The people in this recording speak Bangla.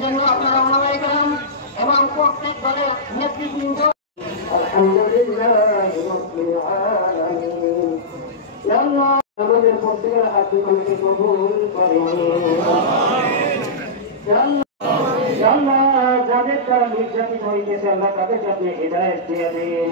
এজন্য আপনারা ওলামায়ে কেরাম এবং প্রত্যেক দলের নেতৃবৃন্দ আলহামদুলিল্লাহ রাব্বিল আলামিন। ইয়া আল্লাহ আমাদের প্রত্যেকের হাতগুলোকে কবুল করুন। আল্লাহ যাদের দ্বারা নির্যাতিত হইতেছে আল্লাহ তাদেরকে আপনি হিদায়াত দিয়ে দিন।